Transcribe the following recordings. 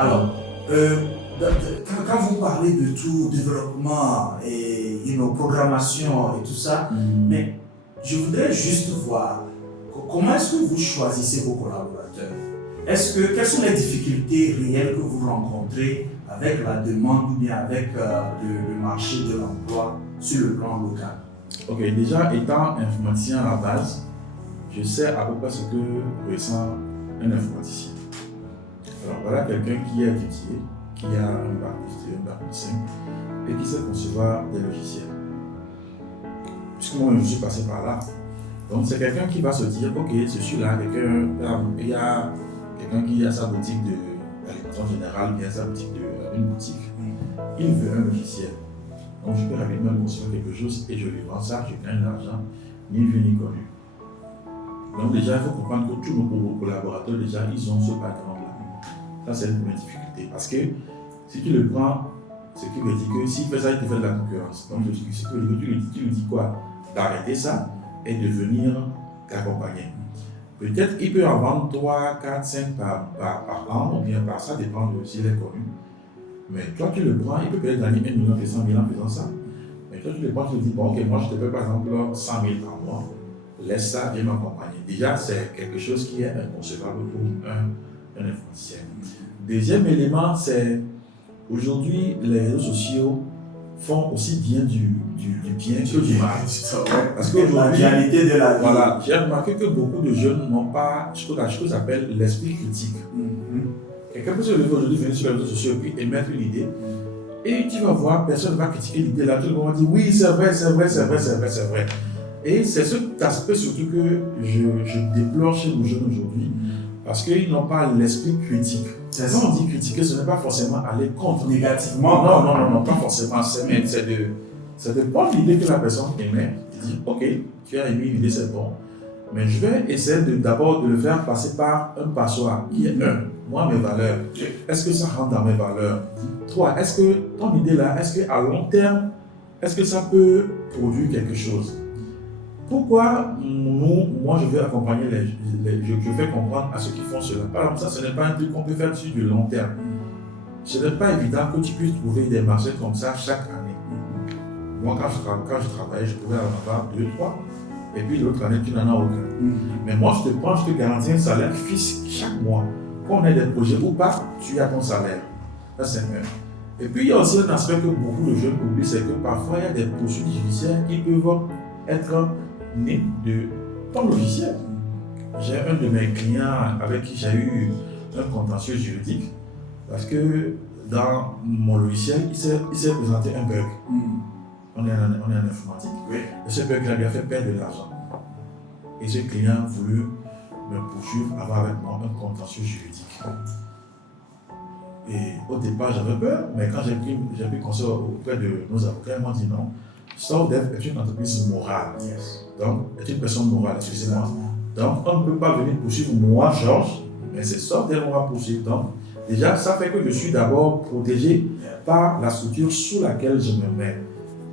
Alors, quand vous parlez de tout développement et programmation et tout ça, mais je voudrais juste voir comment est-ce que vous choisissez vos collaborateurs. Quelles sont les difficultés réelles que vous rencontrez avec la demande ou bien avec le marché de l'emploi sur le plan local? Ok, déjà étant informaticien à la base, je sais à peu près ce que ressent un informaticien. Alors voilà quelqu'un qui est étudié, qui a un bac plus 2, un bac plus 5 et qui sait concevoir des logiciels. Puisque moi je suis passé par là. Donc c'est quelqu'un qui va se dire, ok, je suis là, il y a quelqu'un qui a sa boutique d'alimentation générale, bien sa boutique une boutique. Il veut un logiciel. Donc je peux rapidement construire quelque chose et je lui vends ça, je gagne de l'argent, ni vu ni connu. Donc déjà, il faut comprendre que tous nos collaborateurs, déjà, ils ont ce background-là. Ça, c'est une première difficulté. Parce que si tu le prends, ce qui veut dire que s'il fait ça, il te fait de la concurrence. Donc tu lui dis quoi? D'arrêter ça et de venir t'accompagner. Peut-être il peut en vendre 3, 4, 5 par an, ou bien par ça dépend de s'il est connu. Mais toi, tu le prends, il peut peut-être gagner 1 million, 200 000 en faisant ça. Mais toi, tu le prends, tu te dis, bon, ok, moi, je te paie par exemple 100 000 par mois. Laisse ça, viens m'accompagner. Déjà, c'est quelque chose qui est inconcevable pour un informaticien. Deuxième élément, c'est aujourd'hui, les réseaux sociaux font aussi bien du bien que du mal. Parce que la réalité de la vie. Voilà, j'ai remarqué que beaucoup de jeunes n'ont pas ce que j'appelle l'esprit critique. Quelqu'un peut se lever aujourd'hui, venir sur les réseaux sociaux et puis émettre une idée. Et tu vas voir, personne ne va critiquer l'idée là. Tout le monde va dire oui, c'est vrai, c'est vrai, c'est vrai, c'est vrai, c'est vrai. Et c'est cet aspect surtout que je déplore chez nos jeunes aujourd'hui, parce qu'ils n'ont pas l'esprit critique. Quand on dit critiquer, ce n'est pas forcément aller contre. Négativement. Non, pas forcément. C'est de prendre l'idée que la personne émet, de dire ok, tu as émis une idée, c'est bon. Mais je vais essayer d'abord de le faire passer par un passoire qui est moi, mes valeurs. Est-ce que ça rentre dans mes valeurs? Toi, est-ce que ton idée là, est-ce qu'à long terme, est-ce que ça peut produire quelque chose? Pourquoi moi je veux accompagner je fais comprendre à ceux qui font cela. Par exemple, ça, ce n'est pas un truc qu'on peut faire sur du long terme. Ce n'est pas évident que tu puisses trouver des marchés comme ça chaque année. Moi, quand je travaille, je pouvais en avoir 2, 3, et puis l'autre année, tu n'en as aucun. Mais moi, je te garantis un salaire fixe chaque mois. Qu'on ait des projets ou pas, tu as ton salaire. Ça, c'est mieux. Et puis, il y a aussi un aspect que beaucoup de jeunes oublient, c'est que parfois, il y a des poursuites judiciaires qui peuvent être nées de ton logiciel. J'ai un de mes clients avec qui j'ai eu un contentieux juridique parce que dans mon logiciel, il s'est présenté un bug. On est en informatique. Oui. Et ce bug-là lui a fait perdre de l'argent. Et ce client a voulu me poursuivre, avoir avec moi un contentieux juridique. Et au départ, j'avais peur, mais quand j'ai pris conseil auprès de nos avocats, ils m'ont dit non. SoftDev est une entreprise morale. Yes. Donc, est une personne morale, excusez-moi. Donc, on ne peut pas venir poursuivre moi, Georges, mais c'est SoftDev qu'on va poursuivre. Donc, déjà, ça fait que je suis d'abord protégé par la structure sous laquelle je me mets.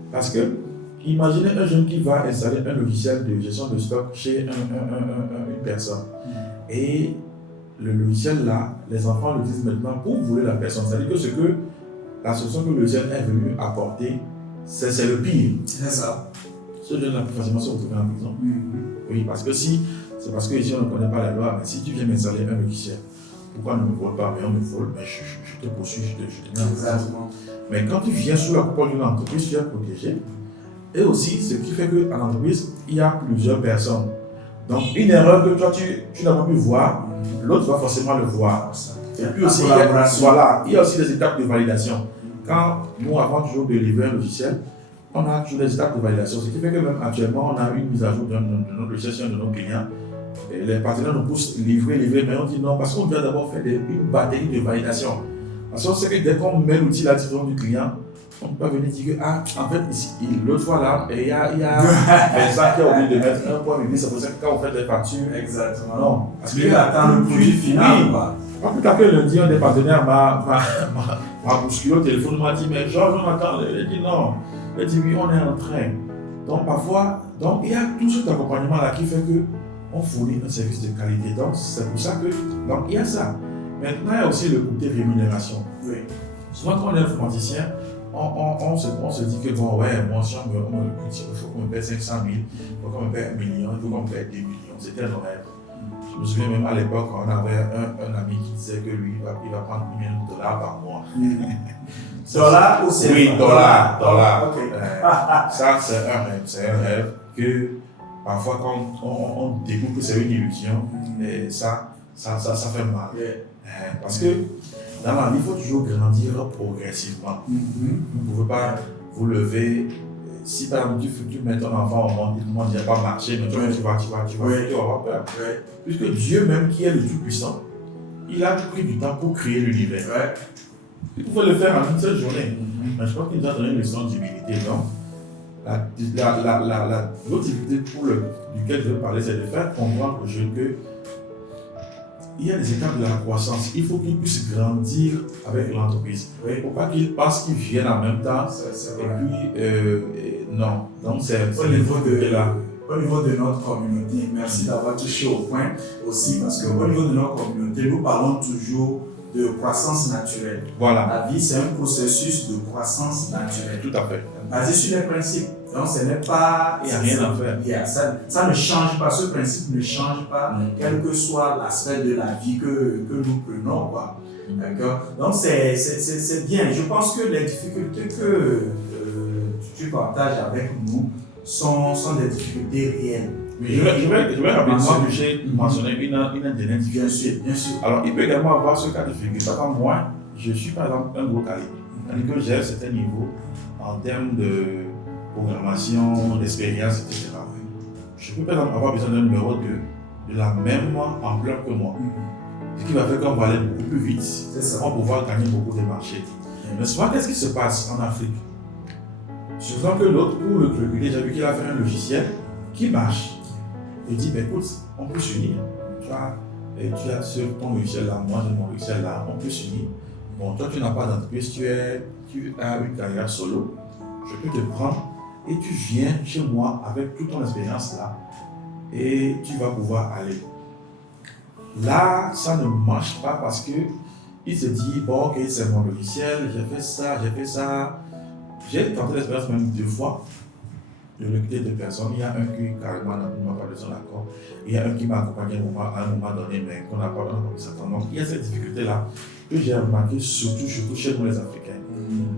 Parce que, imaginez un jeune qui va installer un logiciel de gestion de stock chez une personne. Et le logiciel là, les enfants l'utilisent maintenant pour voler la personne. C'est-à-dire que la solution que le logiciel est venu apporter, c'est le pire. C'est ça. Ce jeune-là peut facilement se retrouver en prison. Oui, parce que c'est parce que ici on ne connaît pas la loi, mais si tu viens m'installer un logiciel, pourquoi on ne me vole pas? Mais on me vole, mais je te poursuis, je te mets en prison. Mais quand tu viens sous la coupole d'une entreprise, tu es protégé. Et aussi, ce qui fait qu'en entreprise, il y a plusieurs personnes. Donc, une erreur que toi, tu n'as pas pu voir, l'autre va forcément le voir. Et puis aussi, il y a aussi des étapes de validation. Quand nous avons toujours de livrer un logiciel, on a toujours des étapes de validation. Ce qui fait que même actuellement, on a une mise à jour de notre logiciel, de nos clients. Et les partenaires nous poussent livrer, mais on dit non, parce qu'on doit d'abord faire une batterie de validation. Parce qu'on sait que dès qu'on met l'outil là du client, on ne peut pas venir dire que, en fait, ici, l'autre fois là, il y a Vincent qui a oublié de mettre un point de vue, c'est pour ça que quand on fait des factures. Exactement. Non. Parce qu'il attend le produit final. Oui. Pas plus tard que lundi, un des partenaires m'a bousculé au téléphone, m'a dit, mais Georges, on attend. Il a dit non. Il a dit oui, on est en train. Donc parfois, il y a tout cet accompagnement là qui fait qu'on fournit un service de qualité. Donc c'est pour ça que, il y a ça. Maintenant, il y a aussi le côté rémunération. Oui. Souvent, quand on est informaticien, on se dit que bon, ouais, moi, si il faut qu'on me paie 500 000, il faut qu'on me paie 1 million, il faut qu'on me paie 2 millions. C'était un rêve. Je me souviens même à l'époque, on avait un ami qui disait que lui, il va prendre $1 million par mois. Dollars ou c'est Oui, dollars. Ok. Ça, c'est un rêve que parfois, quand on découvre que c'est une illusion, et ça fait mal. Parce que dans la vie, il faut toujours grandir progressivement. Vous ne pouvez pas vous lever. Si par exemple tu mets ton enfant au monde, il ne va pas marcher, mais tu vas avoir peur. Puisque Dieu même qui est le Tout-Puissant, il a pris du temps pour créer l'univers. Il pouvait le faire en une seule journée. Mais je pense qu'il nous a donné une leçon d'humilité. Donc, l'autre difficulté duquel je veux parler, c'est de faire comprendre aux jeunes que il y a des étapes de la croissance. Il faut qu'ils puissent grandir avec l'entreprise. Il ne faut pas qu'ils pensent qu'ils viennent en même temps. Et puis, non. Donc, c'est au niveau de notre communauté. Merci d'avoir touché au point aussi, parce qu'au niveau de notre communauté, nous parlons toujours de croissance naturelle. Voilà. La vie, c'est un processus de croissance naturelle. Tout à fait. Basé sur les principes. Donc, ce n'est pas. Il n'y a rien à faire. Ça ne change pas, ce principe ne change pas, quel que soit l'aspect de la vie que nous prenons. Quoi. D'accord? Donc, c'est bien. Je pense que les difficultés que tu partages avec nous sont des difficultés réelles. Mais je vais rapidement mentionner une dernière difficulté. Bien sûr. Alors, il peut également avoir ce cas de figure. Par exemple, moi, je suis par exemple un gros calibre. C'est-à-dire que j'ai un certain niveau en termes de programmation, d'expérience, etc. Je peux par exemple avoir besoin d'un numéro de la même ampleur que moi. Ce qui va faire qu'on va aller beaucoup plus vite. On va pouvoir gagner beaucoup de marchés. Mais souvent, qu'est-ce qui se passe en Afrique? Souvent que l'autre, pour le calculer, j'ai vu qu'il a fait un logiciel qui marche. Il dit, ben écoute, on peut s'unir. Tu as ton logiciel là, moi j'ai mon logiciel là, on peut s'unir. Bon, toi tu n'as pas d'entreprise, tu as une carrière solo. Je peux te prendre et tu viens chez moi avec toute ton expérience là et tu vas pouvoir aller. Là, ça ne marche pas parce que il se dit, bon ok, c'est mon logiciel, j'ai fait ça. J'ai tenté l'expérience même 2 fois de recruter 2 personnes. Il y a un qui carrément ne m'a pas donné son accord. Il y a un qui m'a accompagné à un moment donné, mais qu'on n'a pas pu s'entendre. Donc il y a cette difficulté-là que j'ai remarqué surtout chez nous les Africains.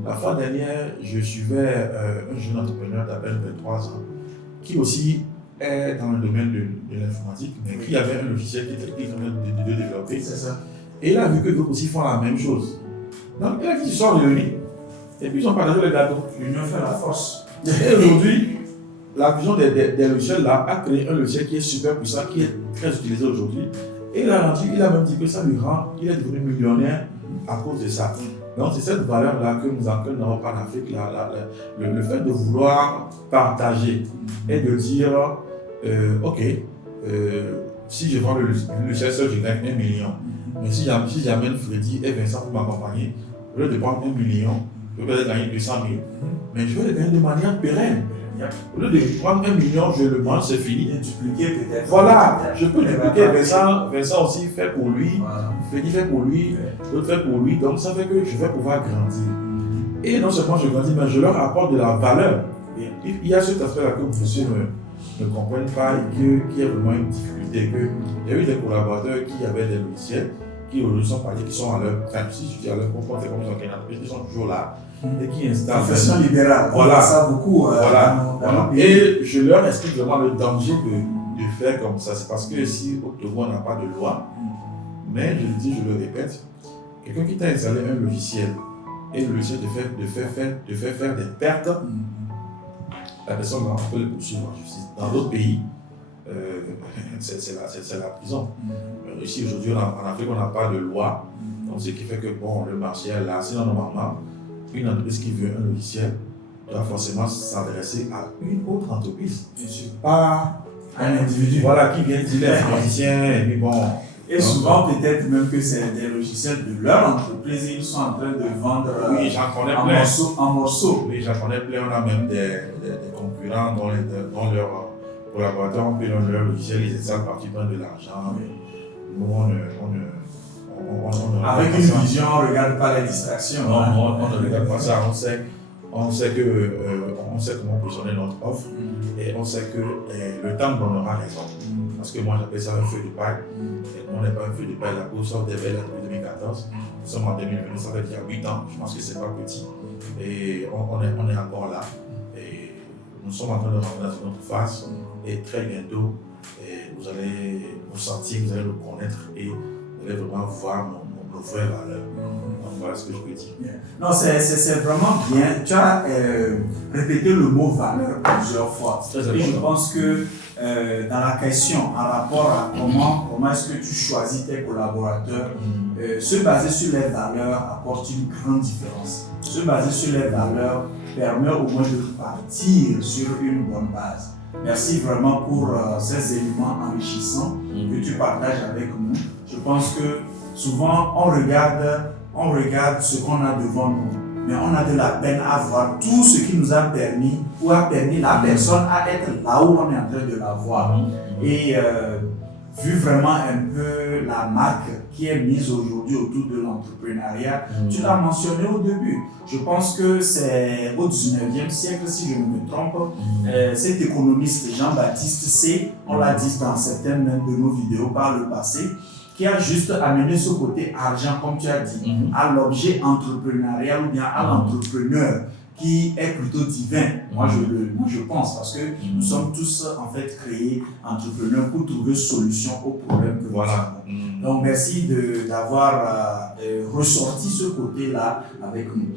La fois dernière, je suivais un jeune entrepreneur d'à peine 23 ans qui aussi est dans le domaine de l'informatique, mais qui avait un logiciel qui était en train de développer. C'est ça. Et il a vu que d'autres aussi font la même chose. Donc il a dit, ils sont réunis. Et puis ils ont partagé les gâteaux. L'union fait la force. Et aujourd'hui, la fusion des logiciels là a créé un logiciel qui est super puissant, qui est très utilisé aujourd'hui. Et il a même dit que ça lui rend, il est devenu millionnaire à cause de ça. Donc c'est cette valeur-là que nous n'avons pas en Afrique, le fait de vouloir partager et de dire, ok, si je vends le logiciel seul, je gagne 1 million. Mais si j'amène Freddy et Vincent pour m'accompagner, au lieu de prendre 1 million, je vais gagner 200 000. Mais je vais le gagner de manière pérenne. Au lieu de prendre 1 million, je le mange, c'est fini. Et dupliquer peut-être. Voilà, je peux dupliquer. Vincent aussi fait pour lui, Freddy fait pour lui, l'autre fait pour lui. Donc ça fait que je vais pouvoir grandir. Et non seulement je grandis, mais je leur apporte de la valeur. Il y a cet aspect-là que beaucoup ne comprennent pas et qui est vraiment une difficulté. Il y a eu des collaborateurs qui avaient des logiciels qui aujourd'hui sont partis, qui sont à leur, si je dis à leur propre, c'est comme ils ont gagné l'entreprise, ils sont toujours là et qui installent. Profession libérale, voilà. Ça beaucoup. Voilà. Et je leur explique vraiment le danger de faire comme ça. C'est parce que si au Togo on n'a pas de loi, mais je le dis, je le répète, quelqu'un qui t'a installé un logiciel et le logiciel te fait faire des pertes, la personne peut le poursuivre en justice. Dans d'autres pays, c'est la prison. Ici, aujourd'hui, en Afrique, on n'a pas de loi. Donc, ce qui fait que le marché est là. Sinon, normalement, une entreprise qui veut un logiciel doit forcément s'adresser à une autre entreprise. Bien sûr. Pas un individu. Voilà, qui vient dire informaticien, et puis bon. Et souvent, peut-être même que c'est des logiciels de leur entreprise, ils sont en train de vendre oui, j'en connais plein. En morceaux. Oui, j'en connais plein. On a même des concurrents dont leurs collaborateurs ont pris leur logiciel, ils installent partout de l'argent. Nous, Avec une vision, on ne regarde pas les distractions. Non, on ne regarde pas ça. On sait comment positionner notre offre et on sait que le temps nous donnera raison. Parce que moi j'appelle ça un feu de paille. On n'est pas un feu de paille, la course sort des belles depuis 2014. Nous sommes en 2020, ça fait déjà 8 ans. Je pense que c'est pas petit. Et on est encore là. Et nous sommes en train de rentrer dans une autre phase. Et très bientôt, vous allez nous sentir, vous allez nous connaître et vous allez vraiment voir nos vraies valeurs. Donc voilà ce que je peux dire. Non, c'est vraiment bien. Tu as répété le mot valeur plusieurs fois. Et je pense que dans la question, en rapport à comment est-ce que tu choisis tes collaborateurs, se baser sur les valeurs apporte une grande différence. Se baser sur les valeurs permet au moins de partir sur une bonne base. Merci vraiment pour ces éléments enrichissants que tu partages avec nous. Je pense que souvent on regarde ce qu'on a devant nous, mais on a de la peine à voir tout ce qui nous a permis ou a permis la personne à être là où on est en train de la voir. Et vu vraiment un peu la marque qui est mise aujourd'hui autour de l'entrepreneuriat, tu l'as mentionné au début. Je pense que c'est au 19e siècle, si je ne me trompe, cet économiste Jean-Baptiste C, on l'a dit dans certaines de nos vidéos par le passé, qui a juste amené ce côté argent, comme tu as dit, à l'objet entrepreneurial ou bien à l'entrepreneur qui est plutôt divin. Moi, je pense, parce que nous sommes tous en fait créés entrepreneurs pour trouver solution aux problèmes que nous avons. Donc, merci d'avoir ressorti ce côté-là avec nous.